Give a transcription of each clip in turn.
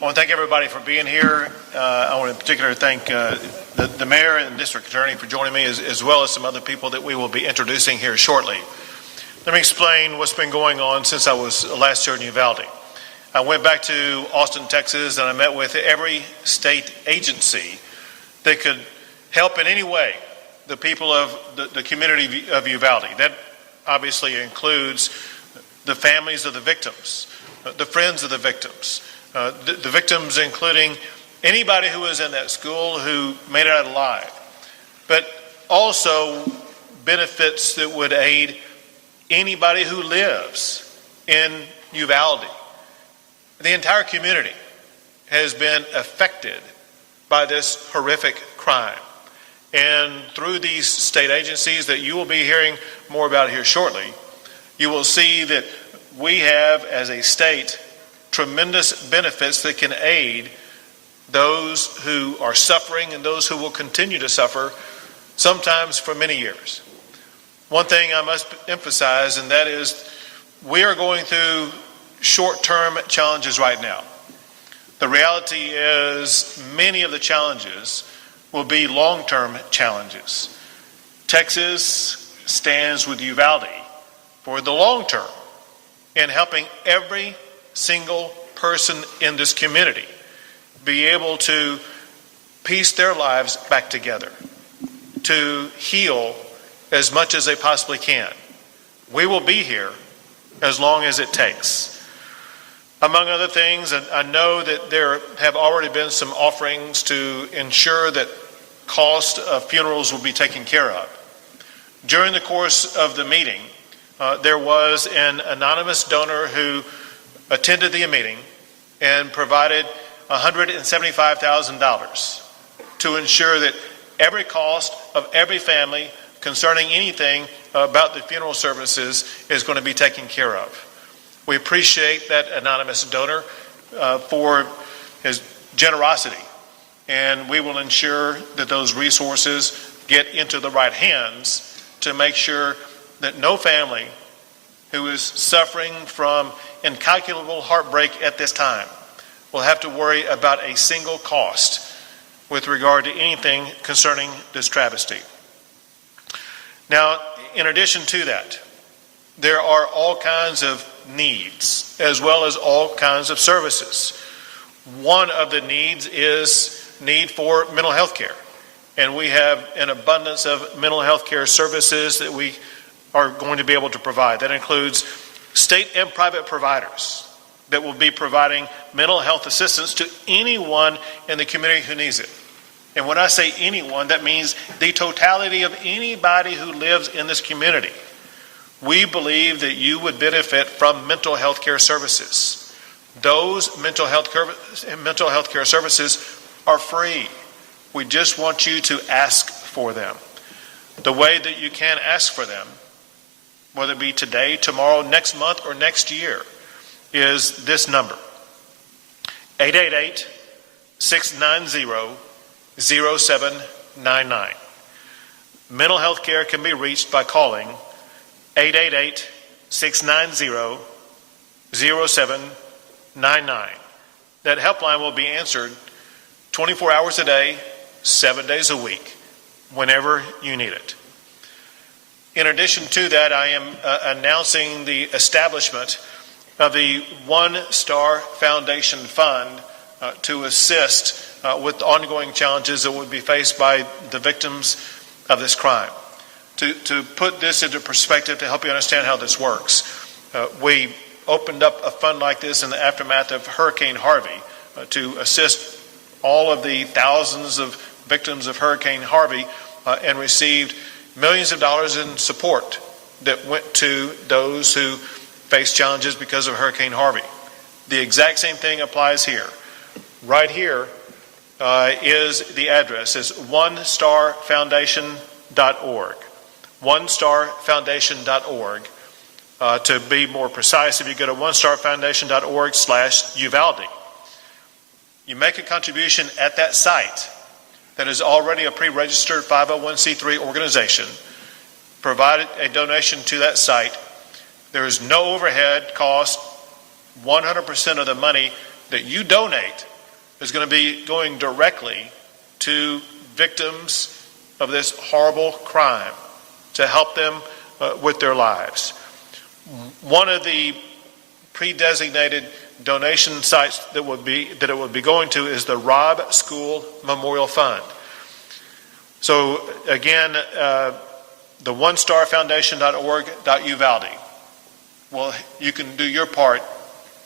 I want to thank everybody for being here. I want to in particular thank the mayor and district attorney for joining me, as well as some other people that we will be introducing here shortly. Let me explain what's been going on since I was last here in Uvalde. I went back to Austin, Texas, and I met with every state agency that could help in any way the people of the community of Uvalde. That obviously includes the families of the victims, the friends of the victims, the victims including anybody who was in that school who made it out alive, but also benefits that would aid anybody who lives in Uvalde. The entire community has been affected by this horrific crime. And through these state agencies that you will be hearing more about here shortly, you will see that we have, as a state, tremendous benefits that can aid those who are suffering and those who will continue to suffer, sometimes for many years. One thing I must emphasize, and that is we are going through short-term challenges right now. The reality is many of the challenges will be long-term challenges. Texas stands with Uvalde for the long term in helping every single person in this community be able to piece their lives back together, to heal as much as they possibly can. We will be here as long as it takes. Among other things, I know that there have already been some offerings to ensure that cost of funerals will be taken care of. During the course of the meeting, there was an anonymous donor who attended the meeting and provided $175,000 to ensure that every cost of every family concerning anything about the funeral services is going to be taken care of. We appreciate that anonymous donor for his generosity, and we will ensure that those resources get into the right hands to make sure that no family who is suffering from incalculable heartbreak at this time will have to worry about a single cost with regard to anything concerning this travesty. Now, in addition to that, there are all kinds of needs as well as all kinds of services. One of the needs is need for mental health care. And we have an abundance of mental health care services that we are going to be able to provide. That includes state and private providers that will be providing mental health assistance to anyone in the community who needs it. And when I say anyone, that means the totality of anybody who lives in this community. We believe that you would benefit from mental health care services. Those mental health care services are free. We just want you to ask for them. The way that you can ask for them, whether it be today, tomorrow, next month, or next year, is this number: 888-690-0799. Mental health care can be reached by calling 888-690-0799. That helpline will be answered 24 hours a day, 7 days a week, whenever you need it. In addition to that, I am announcing the establishment of the One Star Foundation Fund to assist with ongoing challenges that would be faced by the victims of this crime. To put this into perspective, to help you understand how this works, we opened up a fund like this in the aftermath of Hurricane Harvey to assist all of the thousands of victims of Hurricane Harvey and received millions of dollars in support that went to those who faced challenges because of Hurricane Harvey. The exact same thing applies here. Right here is the address. It's onestarfoundation.org. onestarfoundation.org. To be more precise, if you go to onestarfoundation.org/Uvalde, you make a contribution at that site that is already a pre-registered 501c3 organization, provide a donation to that site. There is no overhead cost. 100% of the money that you donate is going to be going directly to victims of this horrible crime to help them with their lives. One of the pre-designated donation sites that it would be going to is the Robb School Memorial Fund. So again, the onestarfoundation.org.Uvalde. Well, you can do your part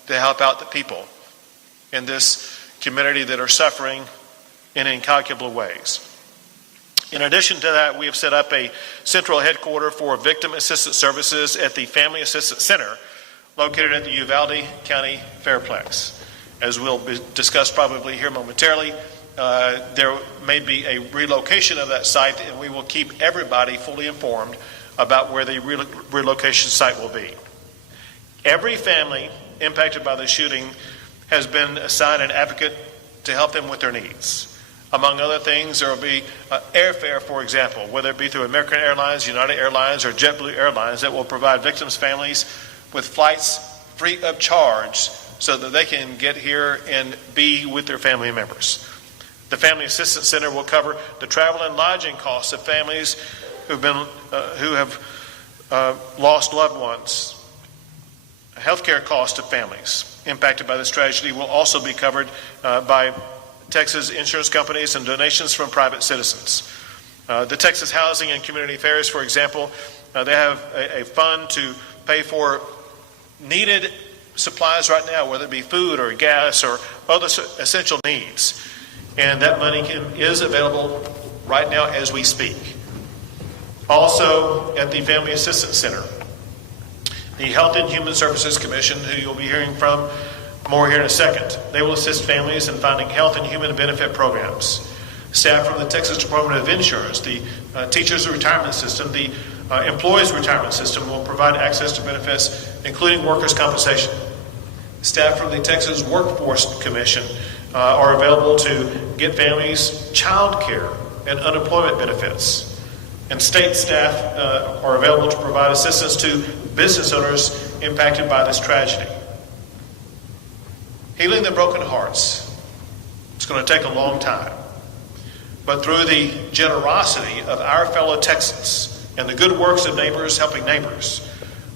to help out the people in this community that are suffering in incalculable ways. In addition to that, we have set up a central headquarters for victim assistance services at the Family Assistance Center located at the Uvalde County Fairplex. As we'll discuss probably here momentarily, there may be a relocation of that site, and we will keep everybody fully informed about where the relocation site will be. Every family impacted by the shooting has been assigned an advocate to help them with their needs. Among other things, there will be airfare, for example, whether it be through American Airlines, United Airlines, or JetBlue Airlines, that will provide victims' families with flights free of charge so that they can get here and be with their family members. The Family Assistance Center will cover the travel and lodging costs of families who have lost loved ones. Healthcare costs of families impacted by this tragedy will also be covered by Texas insurance companies and donations from private citizens. The Texas Housing and Community Affairs, for example, they have a fund to pay for needed supplies right now, whether it be food or gas or other essential needs. And that money is available right now as we speak. Also, at the Family Assistance Center, the Health and Human Services Commission, who you'll be hearing from more here in a second, they will assist families in finding health and human benefit programs. Staff from the Texas Department of Insurance, the Teachers Retirement System, the Employees Retirement System will provide access to benefits, including workers' compensation. Staff from the Texas Workforce Commission are available to get families child care and unemployment benefits. And state staff are available to provide assistance to business owners impacted by this tragedy. Healing the broken hearts, it's going to take a long time. But through the generosity of our fellow Texans and the good works of neighbors helping neighbors,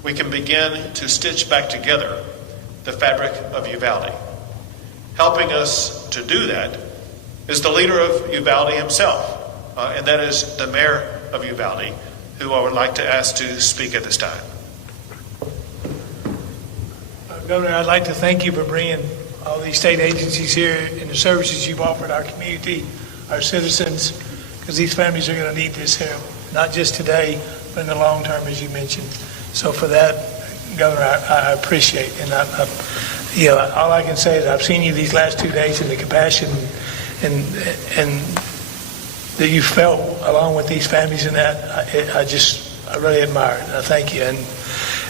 we can begin to stitch back together the fabric of Uvalde. Helping us to do that is the leader of Uvalde himself, and that is the mayor of Uvalde, who I would like to ask to speak at this time. Governor, I'd like to thank you for bringing all these state agencies here and the services you've offered our community, our citizens, because these families are going to need this help, not just today, but in the long term, as you mentioned. So for that, Governor, I appreciate it. And all I can say is I've seen you these last 2 days and the compassion and that you felt along with these families, and that I really admire it. I thank you. And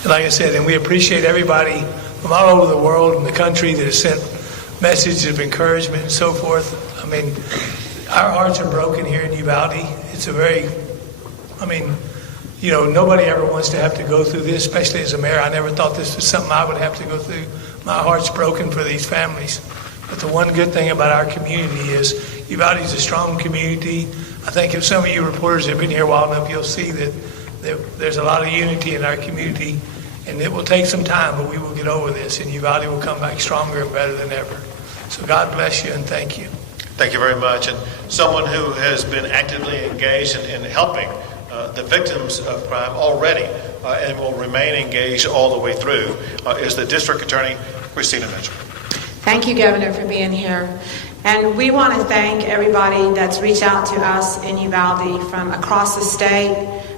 like I said, and we appreciate everybody from all over the world and the country that has sent messages of encouragement and so forth. I mean, our hearts are broken here in Uvalde. It's nobody ever wants to have to go through this, especially as a mayor. I never thought this was something I would have to go through. My heart's broken for these families. But the one good thing about our community is Uvalde is a strong community. I think if some of you reporters have been here a while enough, you'll see that there's a lot of unity in our community. And it will take some time, but we will get over this, and Uvalde will come back stronger and better than ever. So God bless you, and thank you. Thank you very much. And someone who has been actively engaged in helping the victims of crime already and will remain engaged all the way through is the District Attorney, Christina Mitchell. Thank you, Governor, for being here. And we want to thank everybody that's reached out to us in Uvalde from across the state,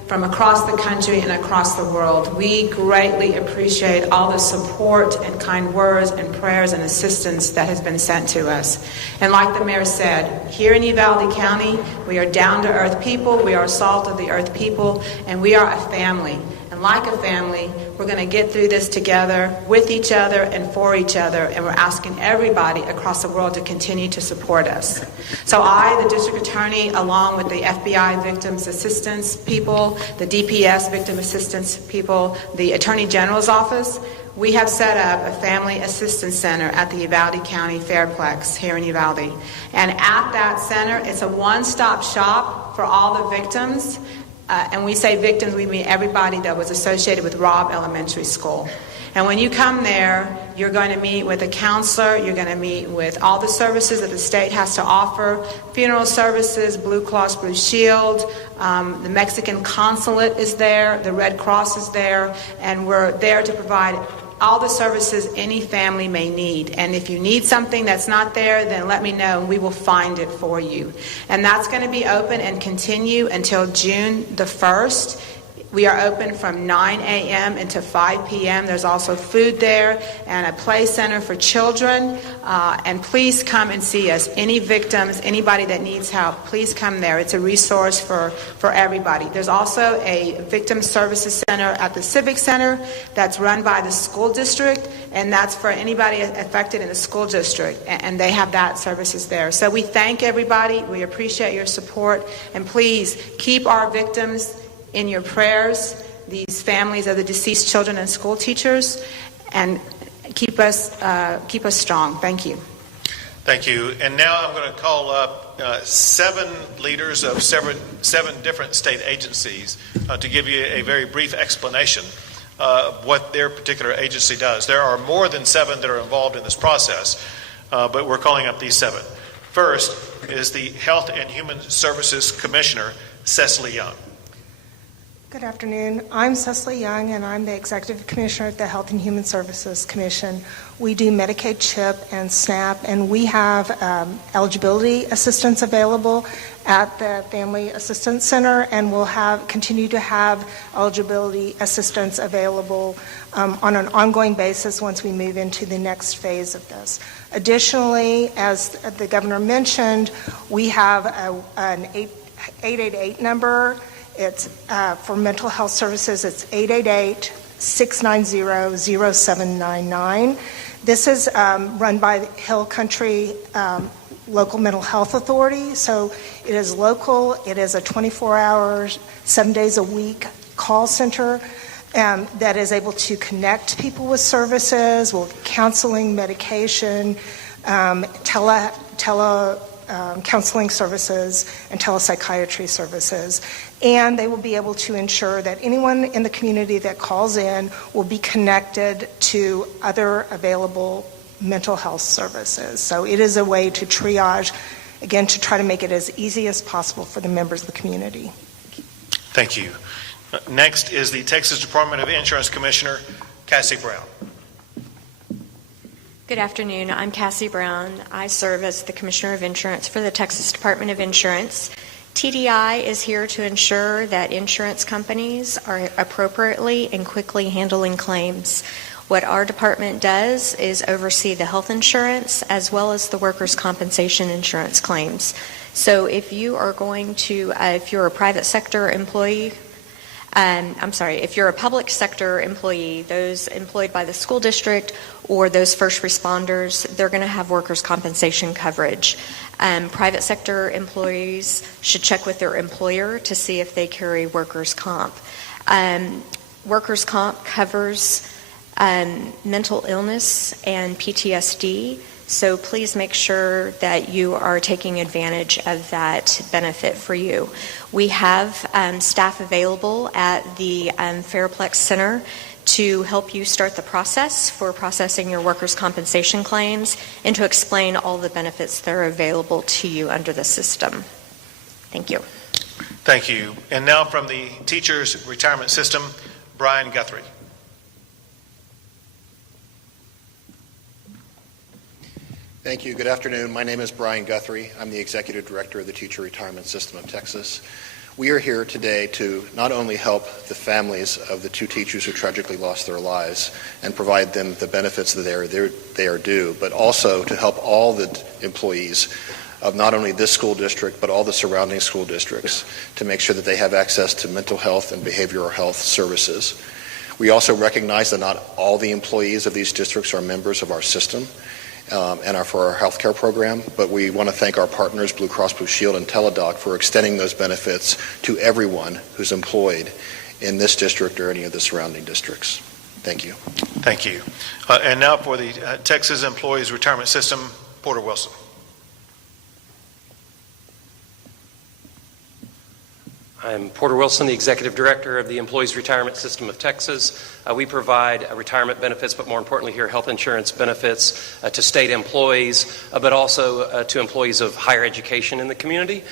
from across the country, and across the world. We greatly appreciate all the support and kind words and prayers and assistance that has been sent to us. And like the mayor said, here in Uvalde County, we are down-to-earth people, we are salt-of-the-earth people, and we are a family. And like a family, we're going to get through this together with each other and for each other, and we're asking everybody across the world to continue to support us. So I, the District Attorney, along with the FBI Victims Assistance people, the DPS Victim Assistance people, the Attorney General's Office, we have set up a family assistance center at the Uvalde County Fairplex here in Uvalde. And at that center, it's a one-stop shop for all the victims. And we say victims, we mean everybody that was associated with Robb Elementary School. And when you come there, you're going to meet with a counselor, you're going to meet with all the services that the state has to offer, funeral services, Blue Cross Blue Shield, the Mexican consulate is there, the Red Cross is there, and we're there to provide all the services any family may need. And if you need something that's not there, then let me know and we will find it for you. And that's going to be open and continue until June the 1st. We are open from 9 a.m. until 5 p.m. There's also food there and a play center for children. And please come and see us. Any victims, anybody that needs help, please come there. It's a resource for everybody. There's also a victim services center at the Civic Center that's run by the school district, and that's for anybody affected in the school district. And they have that services there. So we thank everybody. We appreciate your support. And please keep our victims in your prayers, these families of the deceased children and school teachers, and keep us strong. Thank you. Thank you. And now I'm going to call up 7 leaders of seven different state agencies to give you a very brief explanation of what their particular agency does. There are more than 7 that are involved in this process, but we're calling up these 7. First is the Health and Human Services Commissioner, Cecily Young. Good afternoon. I'm Cecily Young, and I'm the Executive Commissioner at the Health and Human Services Commission. We do Medicaid, CHIP, and SNAP, and we have eligibility assistance available at the Family Assistance Center, and we'll continue to have eligibility assistance available on an ongoing basis once we move into the next phase of this. Additionally, as the Governor mentioned, we have an 888 number. It's for mental health services. It's 888-690-0799. This is run by the Hill Country Local Mental Health Authority. So it is local. It is a 24-hour, 7 days a week call center that is able to connect people with services, with counseling, medication, counseling services, and telepsychiatry services. And they will be able to ensure that anyone in the community that calls in will be connected to other available mental health services. So it is a way to triage, again, to try to make it as easy as possible for the members of the community. Thank you. Next is the Texas Department of Insurance Commissioner, Cassie Brown. Good afternoon. I'm Cassie Brown. I serve as the Commissioner of Insurance for the Texas Department of Insurance. TDI is here to ensure that insurance companies are appropriately and quickly handling claims. What our department does is oversee the health insurance as well as the workers' compensation insurance claims. So if you are going to, if you're a private sector employee, if you're a public sector employee, those employed by the school district or those first responders, they're going to have workers' compensation coverage. Private sector employees should check with their employer to see if they carry workers' comp. Workers' comp covers mental illness and PTSD, so please make sure that you are taking advantage of that benefit for you. We have staff available at the Fairplex Center to help you start the process for processing your workers' compensation claims and to explain all the benefits that are available to you under the system. Thank you. Thank you. And now from the Teachers Retirement System, Brian Guthrie. Thank you. Good afternoon. My name is Brian Guthrie. I'm the Executive Director of the Teacher Retirement System of Texas. We are here today to not only help the families of the 2 teachers who tragically lost their lives and provide them the benefits that they are due, but also to help all the employees of not only this school district, but all the surrounding school districts to make sure that they have access to mental health and behavioral health services. We also recognize that not all the employees of these districts are members of our system and are for our healthcare program, but we want to thank our partners, Blue Cross Blue Shield and Teladoc, for extending those benefits to everyone who's employed in this district or any of the surrounding districts. Thank you. Thank you. And now for the Texas Employees Retirement System, Porter Wilson. I'm Porter Wilson, the Executive Director of the Employees Retirement System of Texas. We provide retirement benefits, but more importantly here, health insurance benefits to state employees, but also to employees of higher education in the community.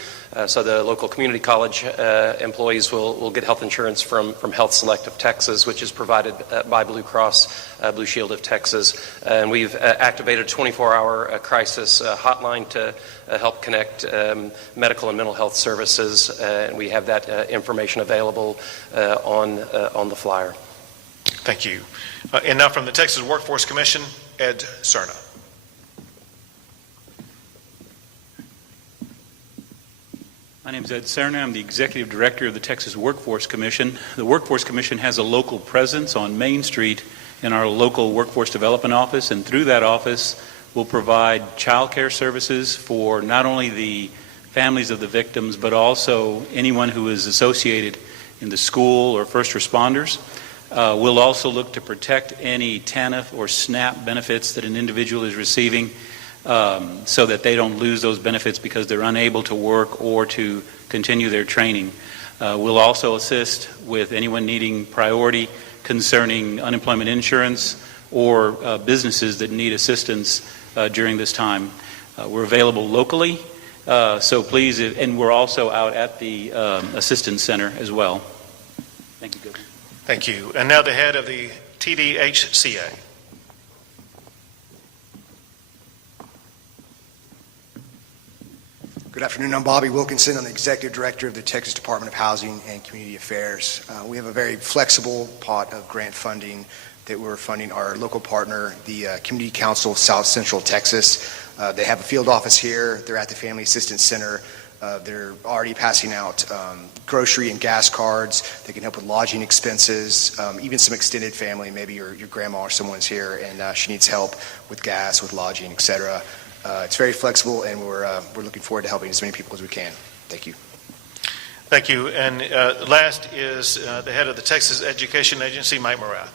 So the local community college employees will get health insurance from Health Select of Texas, which is provided by Blue Cross Blue Shield of Texas. And we've activated a 24-hour crisis hotline to help connect medical and mental health services. And we have that information available on the flyer. Thank you. And now from the Texas Workforce Commission, Ed Cerna. My name is Ed Cerna. I'm the Executive Director of the Texas Workforce Commission. The Workforce Commission has a local presence on Main Street in our local Workforce Development Office, and through that office we'll provide child care services for not only the families of the victims, but also anyone who is associated in the school or first responders. We'll also look to protect any TANF or SNAP benefits that an individual is receiving, so that they don't lose those benefits because they're unable to work or to continue their training. We'll also assist with anyone needing priority concerning unemployment insurance or businesses that need assistance during this time. We're available locally, so please, and we're also out at the Assistance Center as well. Thank you, Governor. Thank you. And now the head of the TDHCA. Good afternoon. I'm Bobby Wilkinson. I'm the Executive Director of the Texas Department of Housing and Community Affairs. We have a very flexible pot of grant funding that we're funding our local partner, the Community Council of South Central Texas. They have a field office here. They're at the Family Assistance Center. They're already passing out grocery and gas cards. They can help with lodging expenses, even some extended family. Maybe your grandma or someone's here and she needs help with gas, with lodging, etc. It's very flexible, and we're looking forward to helping as many people as we can. Thank you. Thank you. And last is the head of the Texas Education Agency, Mike Morath.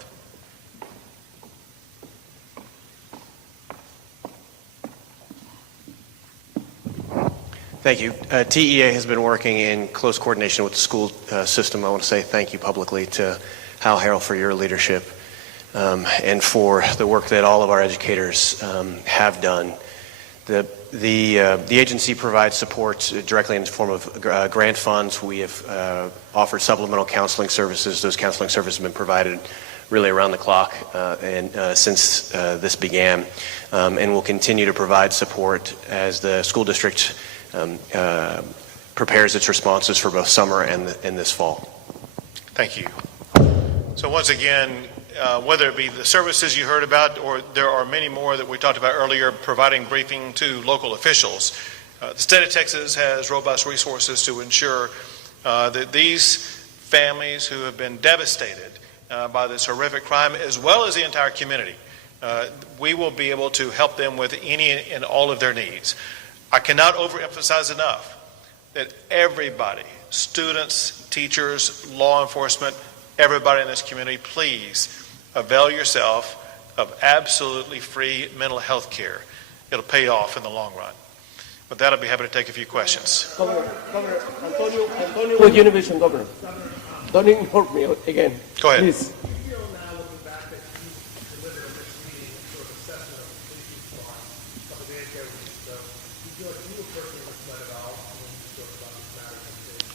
Thank you. TEA has been working in close coordination with the school system. I want to say thank you publicly to Hal Harrell for your leadership and for the work that all of our educators have done. The agency provides support directly in the form of grant funds. We have offered supplemental counseling services. Those counseling services have been provided really around the clock since this began, and will continue to provide support as the school district prepares its responses for both summer and this fall. Thank you. So once again, whether it be the services you heard about, or there are many more that we talked about earlier, providing briefing to local officials. The state of Texas has robust resources to ensure that these families who have been devastated by this horrific crime, as well as the entire community, we will be able to help them with any and all of their needs. I cannot overemphasize enough that everybody, students, teachers, law enforcement, everybody in this community, please avail yourself of absolutely free mental health care. It'll pay off in the long run. With that, I'll be happy to take a few questions. Governor, Antonio with Univision, Governor. Don't ignore me again. Go ahead. Please.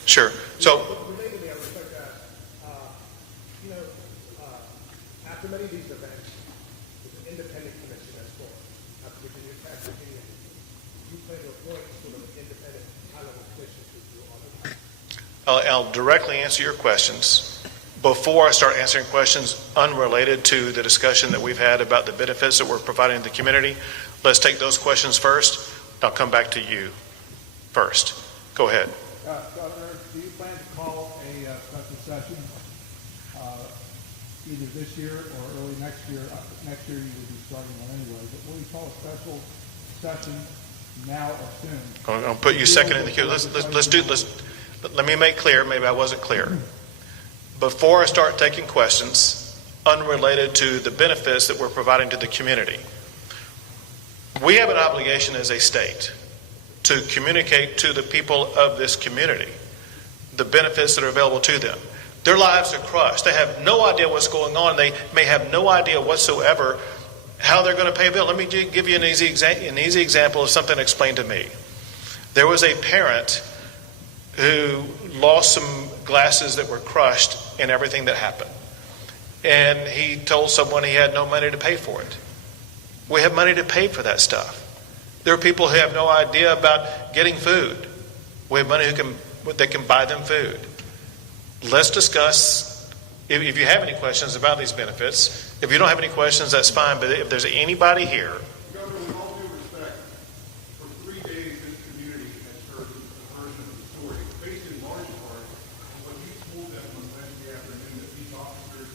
Sure. So, relatedly, I respect that. After many of these events, there's an independent commission that's formed. After Virginia Tech, Virginia, you plan to appoint sort of an independent high-level commission to do all of that. I'll directly answer your questions. Before I start answering questions unrelated to the discussion that we've had about the benefits that we're providing the community, let's take those questions first. I'll come back to you first. Go ahead. Governor, do you plan to call a special session either this year or early next year? Next year you will be starting one anyway, but will you call a special session now or soon? I'll put you second in the queue. Let me make clear, maybe I wasn't clear. Before I start taking questions unrelated to the benefits that we're providing to the community. We have an obligation as a state to communicate to the people of this community the benefits that are available to them. Their lives are crushed. They have no idea what's going on. They may have no idea whatsoever how they're going to pay a bill. Let me give you an easy example of something explained to me. There was a parent who lost some glasses that were crushed in everything that happened. And he told someone he had no money to pay for it. We have money to pay for that stuff. There are people who have no idea about getting food. We have money that can buy them food. Let's discuss, if you have any questions about these benefits. If you don't have any questions, that's fine. But if there's anybody here. Governor, with all due respect, for 3 days this community has heard a version of the story, based in large part on what you told them on Wednesday afternoon, that these officers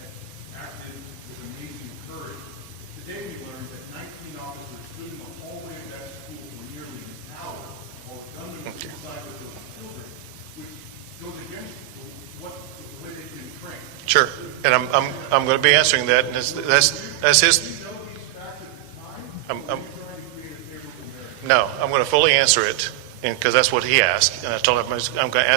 had acted with amazing courage. Today we learned that 19 officers stood in the hallway of that school for nearly an hour while the gunman was inside with those children, which goes against the way they've been trained. Sure. And I'm going to be answering that. And that's his. No, I'm going to fully answer it, because that's what he asked. And I told him I'm going to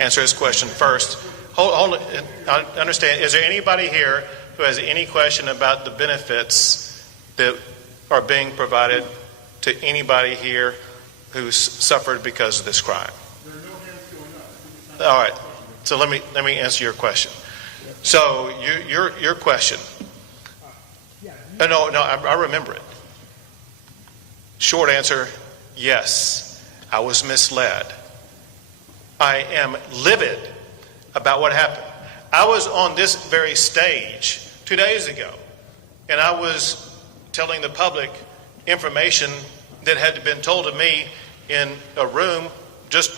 answer his question first. Hold it. I understand. Is there anybody here who has any question about the benefits that are being provided to anybody here who's suffered because of this crime? There are no hands going up. All right. So let me answer your question. So your question. No, I remember it. Short answer, yes. I was misled. I am livid about what happened. I was on this very stage 2 days ago, and I was telling the public information that had been told to me in a room just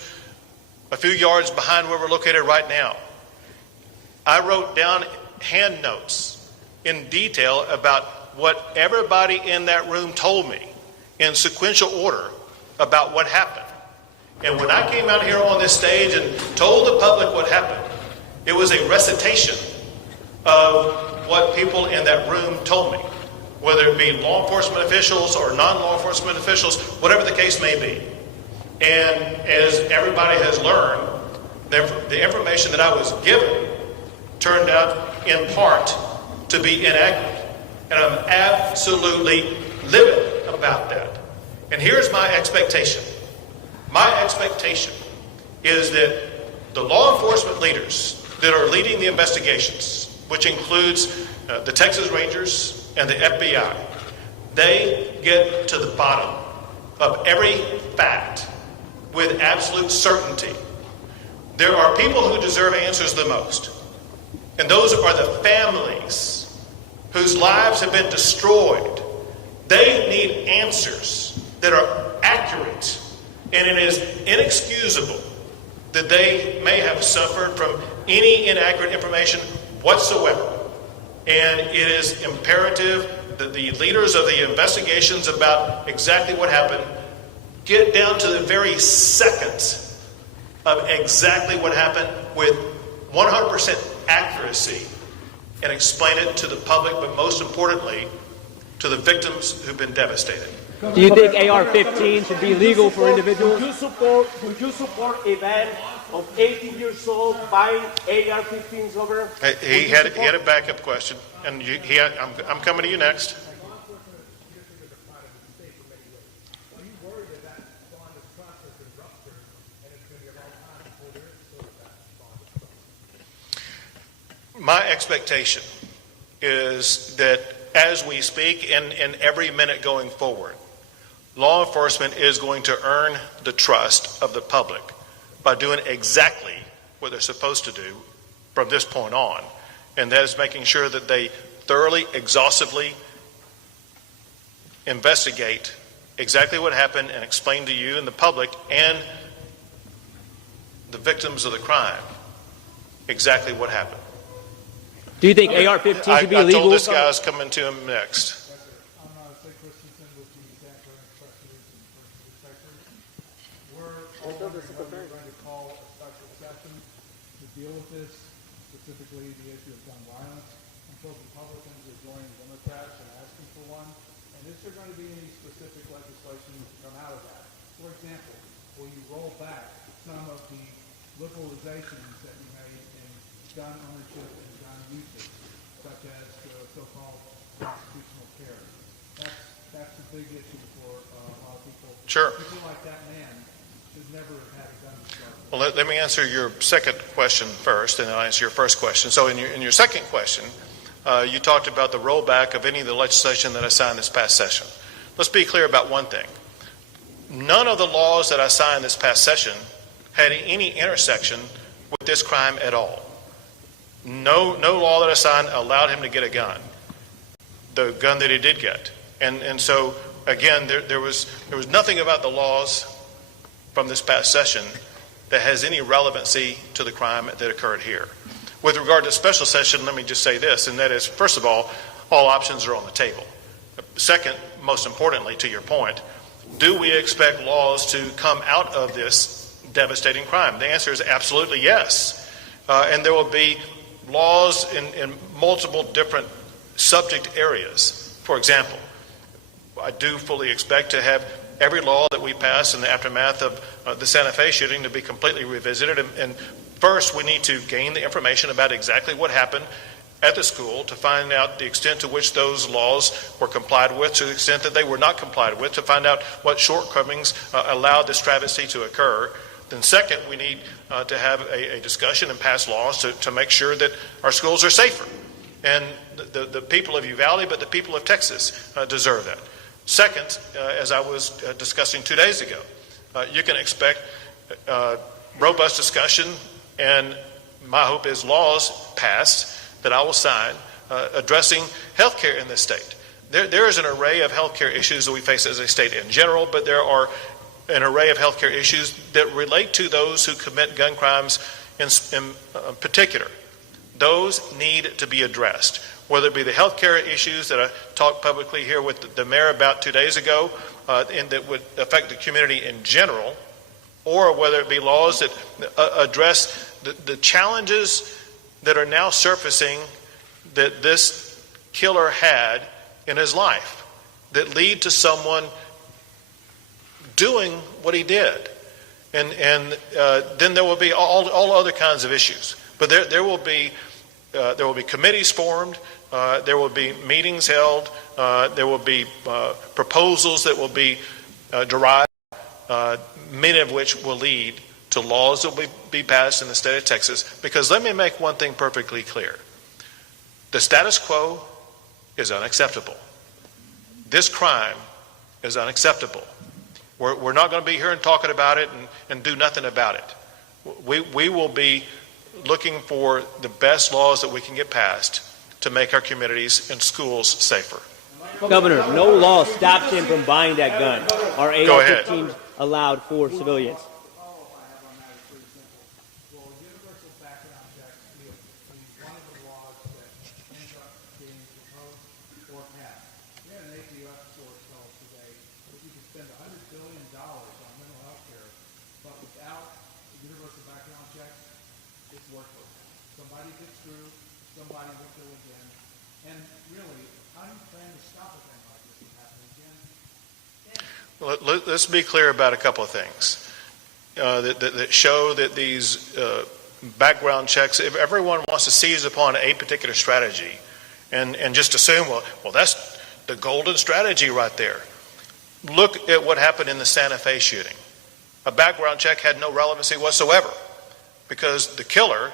a few yards behind where we're located right now. I wrote down hand notes in detail about what everybody in that room told me in sequential order about what happened. And when I came out here on this stage and told the public what happened, it was a recitation of what people in that room told me, whether it be law enforcement officials or non-law enforcement officials, whatever the case may be. And as everybody has learned, the information that I was given turned out in part to be inaccurate. And I'm absolutely livid about that. And here's my expectation. My expectation is that the law enforcement leaders that are leading the investigations, which includes the Texas Rangers and the FBI, they get to the bottom of every fact with absolute certainty. There are people who deserve answers the most. And those are the families whose lives have been destroyed. They need answers that are accurate. And it is inexcusable that they may have suffered from any inaccurate information whatsoever. And it is imperative that the leaders of the investigations about exactly what happened get down to the very second of exactly what happened with 100% accuracy and explain it to the public, but most importantly, to the victims who've been devastated. Do you think AR-15 should be legal for individuals? Would you support a ban of 18 years old buying AR-15s over? He had a backup question, and I'm coming to you next. My expectation is that as we speak and every minute going forward, law enforcement is going to earn the trust of the public by doing exactly what they're supposed to do from this point on. And that is making sure that they thoroughly, exhaustively investigate exactly what happened and explain to you and the public and the victims of the crime exactly what happened. Do you think AR-15 should be legal? I told this guy I was coming to him next. I'm Sid Christensen with the Santa Clara Specialists and First Respecters. We're going to call a special session to deal with this, specifically the issue of gun violence. And both Republicans are joining Democrats and asking for one? And is there going to be any specific legislation to come out of that? For example, will you roll back some of the liberalizations that you made in gun ownership and gun usage, such as the so-called constitutional carry? That's a big issue for a lot of people. Sure. People like that man should never have had a gun to start with. Well, let me answer your second question first, and then I'll answer your first question. So in your second question, you talked about the rollback of any of the legislation that I signed this past session. Let's be clear about one thing. None of the laws that I signed this past session had any intersection with this crime at all. No law that I signed allowed him to get a gun, the gun that he did get. And so, again, there was nothing about the laws from this past session that has any relevancy to the crime that occurred here. With regard to special session, let me just say this, and that is, first of all options are on the table. Second, most importantly, to your point, do we expect laws to come out of this devastating crime? The answer is absolutely yes. And there will be laws in multiple different subject areas. For example, I do fully expect to have every law that we pass in the aftermath of the Santa Fe shooting to be completely revisited. And first, we need to gain the information about exactly what happened at the school to find out the extent to which those laws were complied with, to the extent that they were not complied with, to find out what shortcomings allowed this travesty to occur. Then second, we need to have a discussion and pass laws to make sure that our schools are safer. And the people of Uvalde, but the people of Texas deserve that. Second, as I was discussing 2 days ago, you can expect robust discussion, and my hope is laws passed that I will sign addressing health care in this state. There is an array of health care issues that we face as a state in general, but there are an array of health care issues that relate to those who commit gun crimes in particular. Those need to be addressed, whether it be the health care issues that I talked publicly here with the mayor about 2 days ago, and that would affect the community in general, or whether it be laws that address the challenges that are now surfacing that this killer had in his life that lead to someone doing what he did. And then there will be all other kinds of issues. But there will be committees formed, there will be meetings held, there will be proposals that will be derived, many of which will lead to laws that will be passed in the state of Texas. Because let me make one thing perfectly clear. The status quo is unacceptable. This crime is unacceptable. We're not going to be here and talking about it and do nothing about it. We will be looking for the best laws that we can get passed to make our communities and schools safer. Governor, no law stops him from buying that gun. Are AR-15s allowed for civilians? Let's be clear about a couple of things that show that these background checks, if everyone wants to seize upon a particular strategy and just assume, well, that's the golden strategy right there. Look at what happened in the Santa Fe shooting. A background check had no relevancy whatsoever because the killer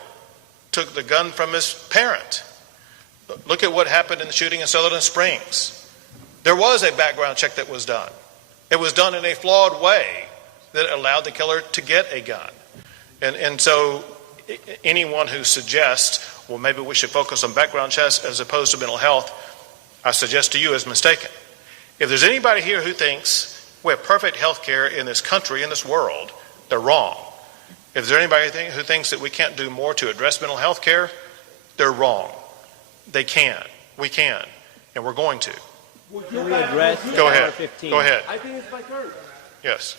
took the gun from his parent. Look at what happened in the shooting in Sutherland Springs. There was a background check that was done. It was done in a flawed way that allowed the killer to get a gun. And so anyone who suggests, well, maybe we should focus on background checks as opposed to mental health, I suggest to you is mistaken. If there's anybody here who thinks we have perfect health care in this country, in this world, they're wrong. If there's anybody who thinks that we can't do more to address mental health care, they're wrong. They can. We can. And we're going to. Can we address Go ahead. AR-15? Go ahead. I think it's my turn. Yes.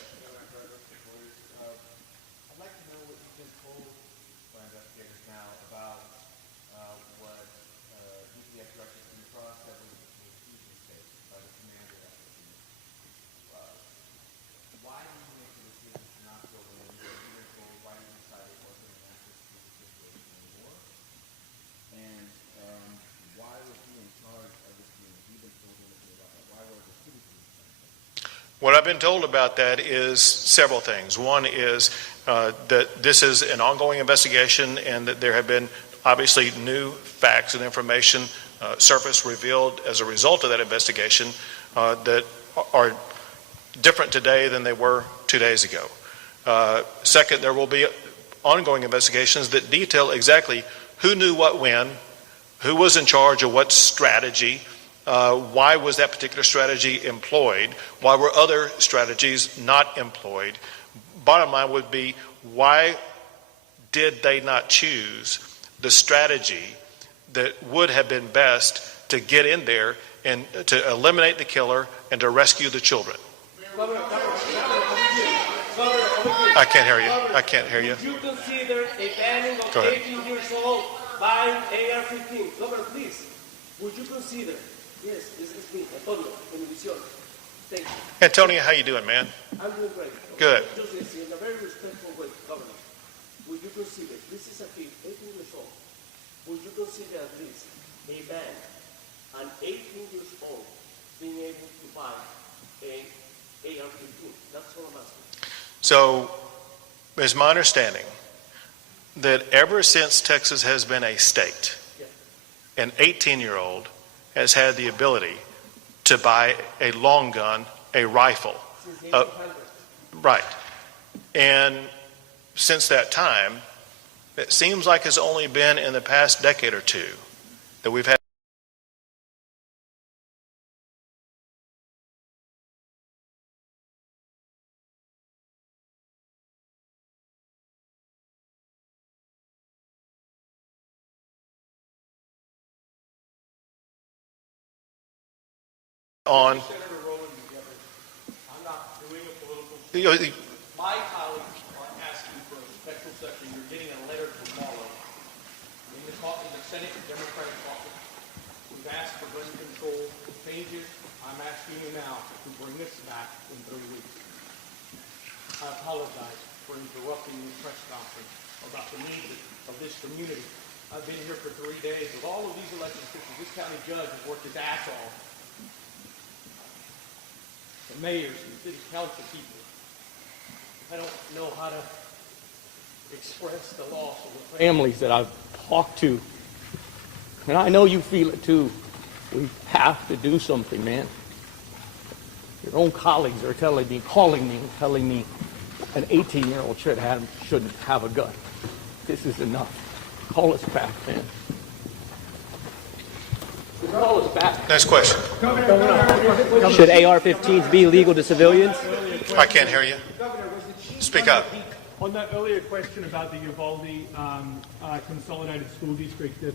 I'd like to know what you've been told by investigators now about what DPS What I've been told about that is several things. One is that this is an ongoing investigation and that there have been obviously new facts and information surfaced, revealed as a result of that investigation that are different today than they were 2 days ago. Second, there will be ongoing investigations that detail exactly who knew what when, who was in charge of what strategy, why was that particular strategy employed, why were other strategies not employed. Bottom line would be, why did they not choose the strategy that would have been best to get in there and to eliminate the killer and to rescue the children? I can't hear you. I can't hear you. Would you consider a banning of 18 years old buying AR-15? Governor, please. Would you consider? Yes, this is me, Antonio, Univision. Thank you. Antonio, how you doing, man? I'm doing great. Good. Just in a very respectful way, Governor. Would you consider, this is a kid, 18 years old, would you consider at least a ban on 18 years old being able to buy a AR-15? That's what I'm asking. So, it's my understanding that ever since Texas has been a state, an 18-year-old has had the ability to buy a long gun, a rifle. Right. And since that time, it seems like it's only been in the past decade or two that we've had on. I'm not doing a political. You My colleagues are asking for a special session. You're getting a letter tomorrow in the Senate Democratic Caucus. We've asked for gun control changes. I'm asking you now to bring this back in 3 weeks. I apologize for interrupting the press conference about the needs of this community. I've been here for 3 days with all of these elected officials. This county judge has worked his ass off. The mayors and city council people. I don't know how to express the loss of the families that I've talked to. And I know you feel it too. We have to do something, man. Your own colleagues are calling me an 18-year-old shouldn't have a gun. This is enough. Call us back, man. Call us back. Next question. Should AR-15s be legal to civilians? I can't hear you. Speak up. On that earlier question about the Uvalde Consolidated School District, the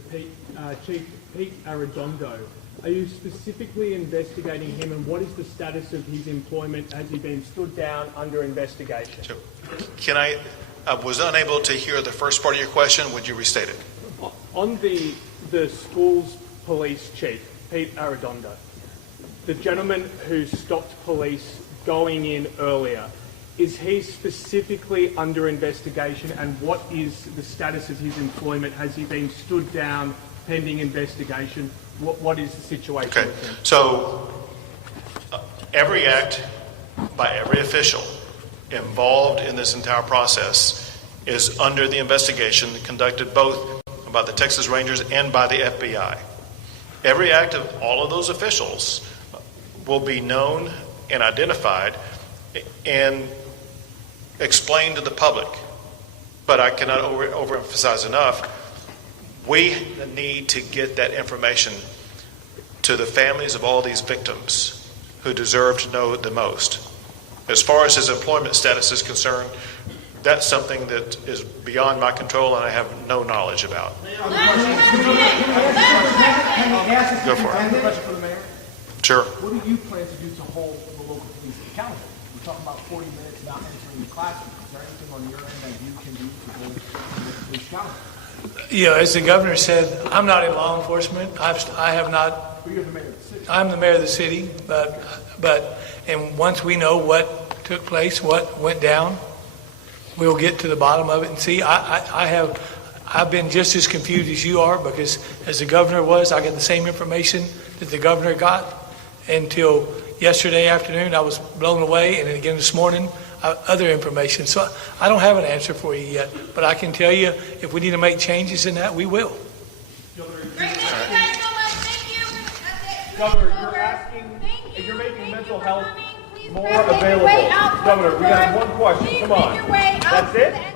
Chief Pete Arredondo, are you specifically investigating him, and what is the status of his employment? Has he been stood down under investigation? So, I was unable to hear the first part of your question. Would you restate it? On the school's police chief, Pete Arredondo, the gentleman who stopped police going in earlier, is he specifically under investigation, and what is the status of his employment? Has he been stood down pending investigation? What is the situation with him? So every act by every official involved in this entire process is under the investigation conducted both by the Texas Rangers and by the FBI. Every act of all of those officials will be known and identified and explained to the public. But I cannot overemphasize enough, we need to get that information to the families of all these victims who deserve to know it the most. As far as his employment status is concerned, that's something that is beyond my control and I have no knowledge about. Go for it. Question for the mayor. Sure. What do you plan to do to hold the local police accountable? We're talking about 40 minutes not entering the classroom. Is there anything on your end that you can do to hold the police accountable? You know, as the governor said, I'm not in law enforcement. I have not. But you're the mayor of the city. I'm the mayor of the city, and once we know what took place, what went down, we'll get to the bottom of it and see. I've been just as confused as you are, because as the governor was, I got the same information that the governor got until yesterday afternoon, I was blown away, and then again this morning, other information. So I don't have an answer for you yet, but I can tell you if we need to make changes in that, we will. Governor, you're asking, if you're making mental health more available. Governor, we got one question. Come on. That's it?